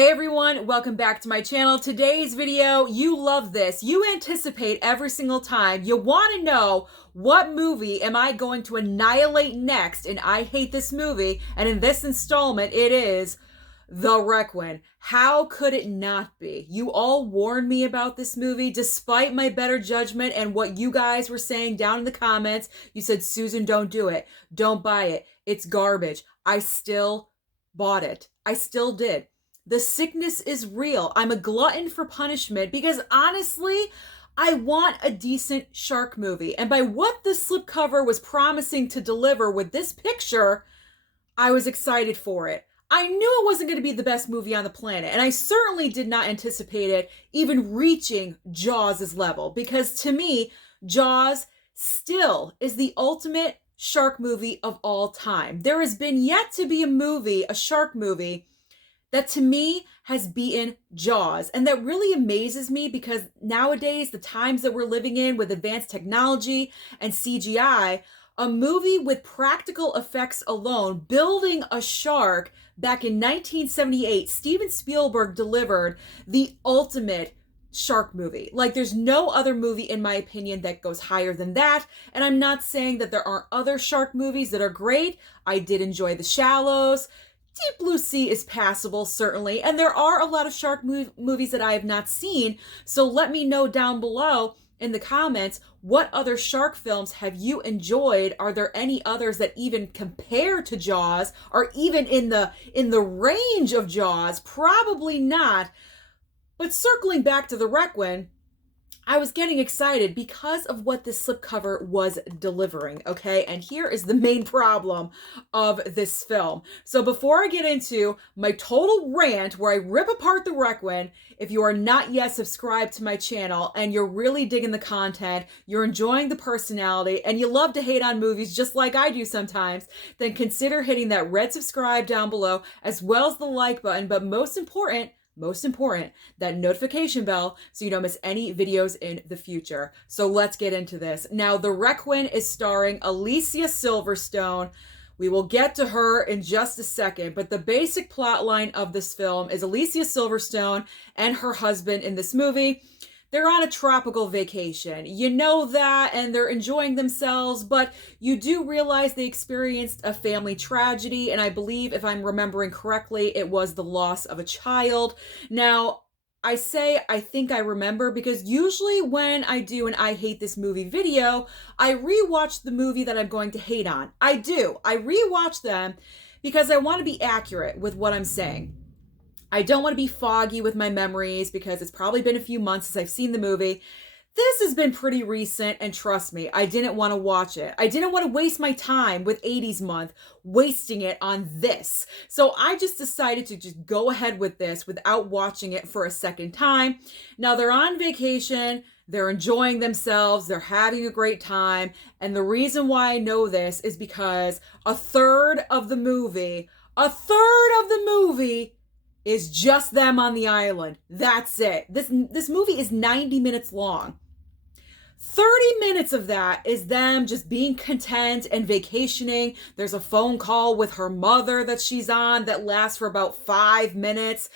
Hey everyone, welcome back to my channel. Today's video, you love this. You anticipate every single time. You want to know what movie am I going to annihilate next, and I hate this movie. And in this installment, it is The Requin. How could it not be? You all warned me about this movie despite my better judgment and what you guys were saying down in the comments. You said, Susan, don't do it. Don't buy it. It's garbage. I still bought it. I still did. The sickness is real. I'm a glutton for punishment because honestly, I want a decent shark movie. And by what the slipcover was promising to deliver with this picture, I was excited for it. I knew it wasn't going to be the best movie on the planet, and I certainly did not anticipate it even reaching Jaws' level, because to me, Jaws still is the ultimate shark movie of all time. There has been yet to be a movie, a shark movie, that to me has beaten Jaws. And that really amazes me because nowadays, the times that we're living in with advanced technology and CGI, a movie with practical effects alone, building a shark back in 1978, Steven Spielberg delivered the ultimate shark movie. Like, there's no other movie, in my opinion, that goes higher than that. And I'm not saying that there aren't other shark movies that are great. I did enjoy The Shallows. Deep Blue Sea is passable, certainly, and there are a lot of shark movies that I have not seen, so let me know down below in the comments, what other shark films have you enjoyed? Are there any others that even compare to Jaws, or even in the range of Jaws? Probably not. But circling back to The Requin, I was getting excited because of what this slipcover was delivering, okay? And here is the main problem of this film. So before I get into my total rant where I rip apart The Requin, if you are not yet subscribed to my channel and you're really digging the content, you're enjoying the personality, and you love to hate on movies just like I do sometimes, then consider hitting that red subscribe down below as well as the like button, but most important, that notification bell so you don't miss any videos in the future. So let's get into this. Now, The Requin is starring Alicia Silverstone. We will get to her in just a second, but the basic plot line of this film is Alicia Silverstone and her husband in this movie. They're on a tropical vacation. You know that, and they're enjoying themselves, but you do realize they experienced a family tragedy, and I believe, if I'm remembering correctly, it was the loss of a child. Now, I say I think I remember because usually when I do an I hate this movie video, I rewatch the movie that I'm going to hate on. I do. I rewatch them because I want to be accurate with what I'm saying. I don't want to be foggy with my memories because it's probably been a few months since I've seen the movie. This has been pretty recent, and trust me, I didn't want to watch it. I didn't want to waste my time with 80s month, wasting it on this. So I just decided to just go ahead with this without watching it for a second time. Now, they're on vacation, they're enjoying themselves, they're having a great time, and the reason why I know this is because a third of the movie is just them on the island. That's it. This movie is 90 minutes long. 30 minutes of that is them just being content and vacationing. There's a phone call with her mother that she's on that lasts for about 5 minutes.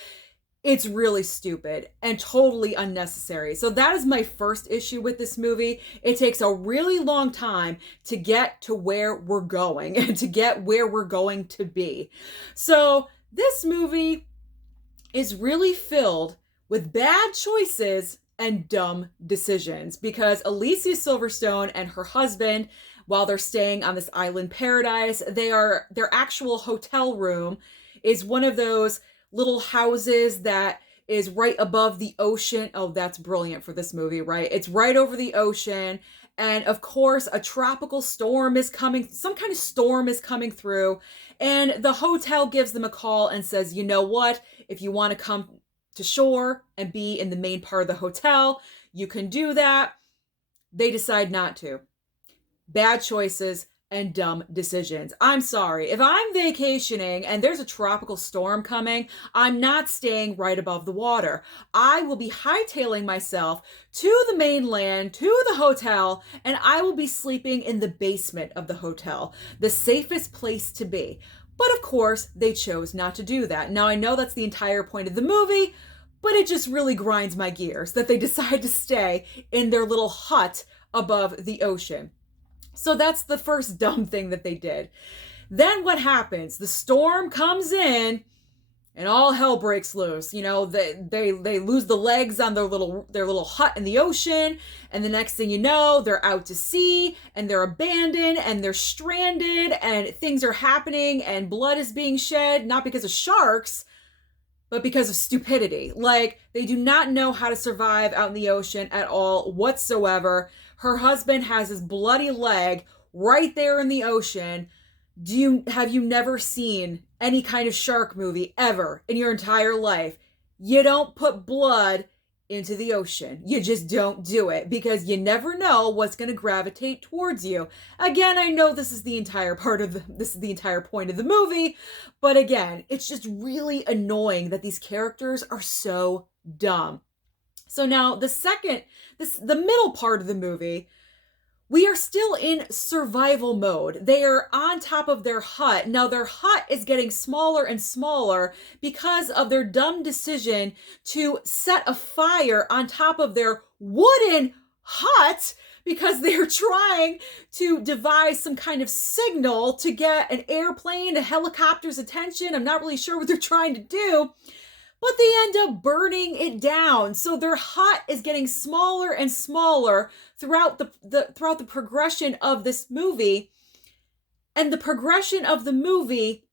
It's really stupid and totally unnecessary. So that is my first issue with this movie. It takes a really long time to get to where we're going and to get where we're going to be. So this movie is really filled with bad choices and dumb decisions because Alicia Silverstone and her husband, while they're staying on this island paradise, their actual hotel room is one of those little houses that is right above the ocean. Oh, that's brilliant for this movie, right? It's right over the ocean. And of course, a tropical storm is coming, some kind of storm is coming through. And the hotel gives them a call and says, you know what? If you want to come to shore and be in the main part of the hotel, you can do that. They decide not to. Bad choices and dumb decisions. I'm sorry. If I'm vacationing and there's a tropical storm coming, I'm not staying right above the water. I will be hightailing myself to the mainland, to the hotel, and I will be sleeping in the basement of the hotel, the safest place to be. But of course, they chose not to do that. Now, I know that's the entire point of the movie, but it just really grinds my gears that they decide to stay in their little hut above the ocean. So that's the first dumb thing that they did. Then what happens? The storm comes in and all hell breaks loose. You know, they lose the legs on their little hut in the ocean, and the next thing you know, they're out to sea and they're abandoned and they're stranded and things are happening and blood is being shed, not because of sharks, but because of stupidity. Like, they do not know how to survive out in the ocean at all whatsoever. Her husband has his bloody leg right there in the ocean. Have you never seen any kind of shark movie ever in your entire life? You don't put blood into the ocean. You just don't do it, because you never know what's going to gravitate towards you. Again, I know this is the entire point of the movie, but again, it's just really annoying that these characters are so dumb. So now the middle part of the movie, we are still in survival mode. They are on top of their hut. Now their hut is getting smaller and smaller because of their dumb decision to set a fire on top of their wooden hut, because they're trying to devise some kind of signal to get an airplane, a helicopter's attention. I'm not really sure what they're trying to do, but they end up burning it down. So their hut is getting smaller and smaller throughout the progression of this movie. And the progression of the movie,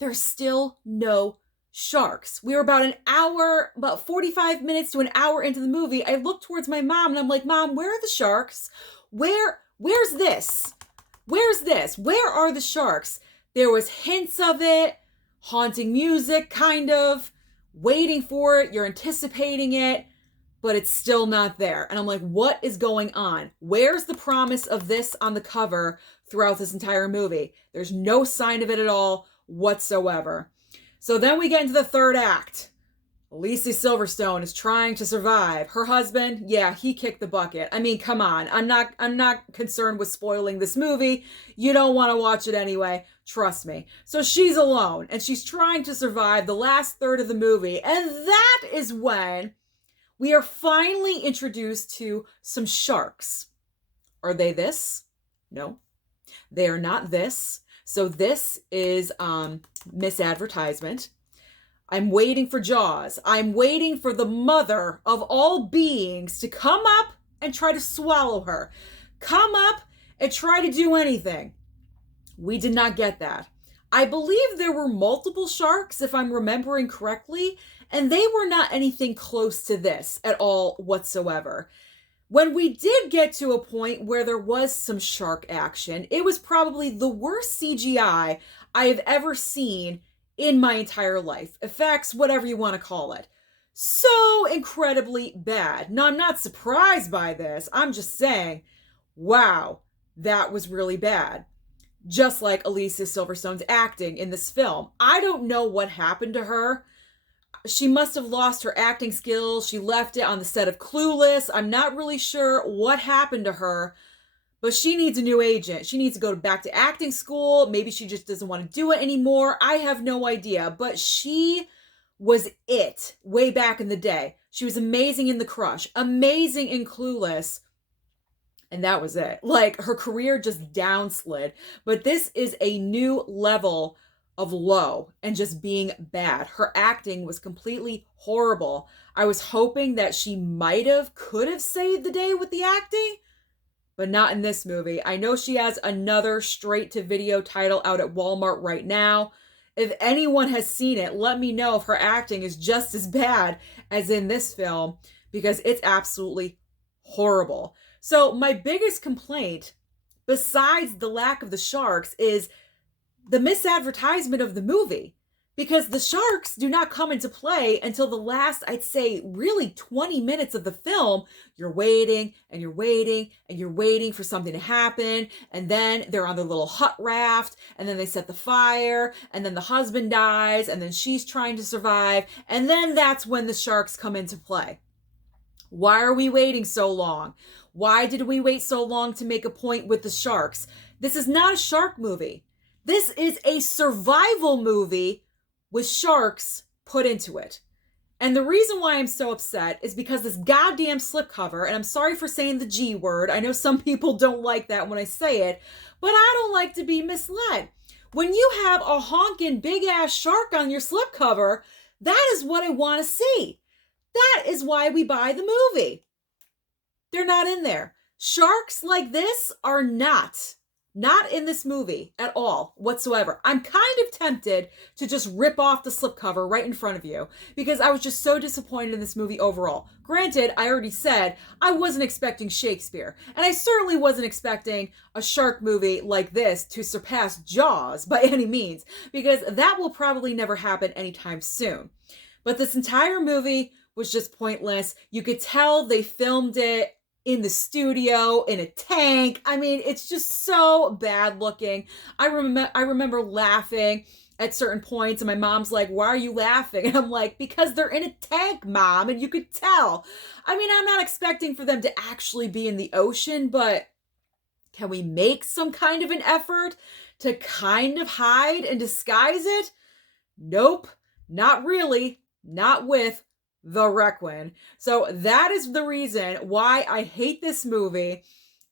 there's still no sharks. We were about 45 minutes to an hour into the movie. I looked towards my mom and I'm like, Mom, where are the sharks? Where's this? Where's this? Where are the sharks? There was hints of it, haunting music, kind of. Waiting for it, you're anticipating it, but it's still not there. And I'm like, what is going on? Where's the promise of this on the cover throughout this entire movie? There's no sign of it at all whatsoever. So then we get into the third act. Alicia Silverstone is trying to survive. Her husband, yeah, he kicked the bucket. I mean, come on. I'm not concerned with spoiling this movie. You don't want to watch it anyway. Trust me. So she's alone and she's trying to survive the last third of the movie. And that is when we are finally introduced to some sharks. Are they this? No, they are not this. So this is misadvertisement. I'm waiting for Jaws. I'm waiting for the mother of all beings to come up and try to swallow her. Come up and try to do anything. We did not get that. I believe there were multiple sharks, if I'm remembering correctly, and they were not anything close to this at all whatsoever. When we did get to a point where there was some shark action, it was probably the worst CGI I have ever seen in my entire life. Effects, whatever you want to call it. So incredibly bad. Now, I'm not surprised by this. I'm just saying, wow, that was really bad. Just like Alicia Silverstone's acting in this film. I don't know what happened to her. She must have lost her acting skills. She left it on the set of Clueless. I'm not really sure what happened to her. But she needs a new agent. She needs to go back to acting school. Maybe she just doesn't want to do it anymore. I have no idea. But she was it way back in the day. She was amazing in The Crush, amazing in Clueless. And that was it. Like, her career just downslid. But this is a new level of low and just being bad. Her acting was completely horrible. I was hoping that she could have saved the day with the acting, but not in this movie. I know she has another straight-to-video title out at Walmart right now. If anyone has seen it, let me know if her acting is just as bad as in this film, because it's absolutely horrible. So my biggest complaint, besides the lack of the sharks, is the misadvertisement of the movie. Because the sharks do not come into play until the last, I'd say, really 20 minutes of the film. You're waiting and you're waiting and you're waiting for something to happen. And then they're on their little hut raft. And then they set the fire. And then the husband dies. And then she's trying to survive. And then that's when the sharks come into play. Why are we waiting so long? Why did we wait so long to make a point with the sharks? This is not a shark movie. This is a survival movie with sharks put into it. And the reason why I'm so upset is because this goddamn slipcover, and I'm sorry for saying the G word, I know some people don't like that when I say it, but I don't like to be misled. When you have a honking big ass shark on your slipcover, that is what I want to see. That is why we buy the movie. They're not in there. Sharks like this are not in this movie at all whatsoever. I'm kind of tempted to just rip off the slipcover right in front of you because I was just so disappointed in this movie overall. Granted, I already said I wasn't expecting Shakespeare, and I certainly wasn't expecting a shark movie like this to surpass Jaws by any means, because that will probably never happen anytime soon. But this entire movie was just pointless. You could tell they filmed it in the studio, in a tank. I mean, it's just so bad looking. I remember laughing at certain points, and my mom's like, "Why are you laughing?" And I'm like, "Because they're in a tank, Mom," and you could tell. I mean, I'm not expecting for them to actually be in the ocean, but can we make some kind of an effort to kind of hide and disguise it? Nope, not really. Not with the Requin. So that is the reason why I hate this movie.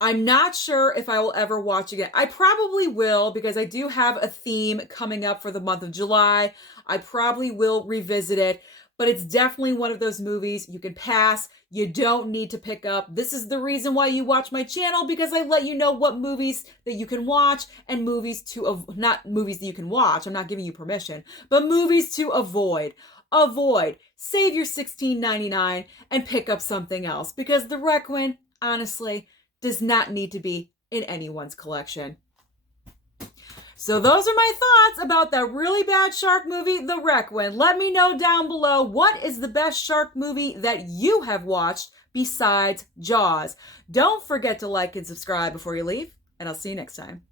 I'm not sure if I will ever watch again. I probably will, because I do have a theme coming up for the month of July. I probably will revisit it, but it's definitely one of those movies you can pass. You don't need to pick up. This is the reason why you watch my channel, because I let you know what movies that you can watch and movies to, not movies that you can watch, I'm not giving you permission, but movies to avoid. Save your $16.99 and pick up something else, because the Requin, honestly, does not need to be in anyone's collection. So those are my thoughts about that really bad shark movie, The Requin. Let me know down below, what is the best shark movie that you have watched besides Jaws? Don't forget to like and subscribe before you leave, and I'll see you next time.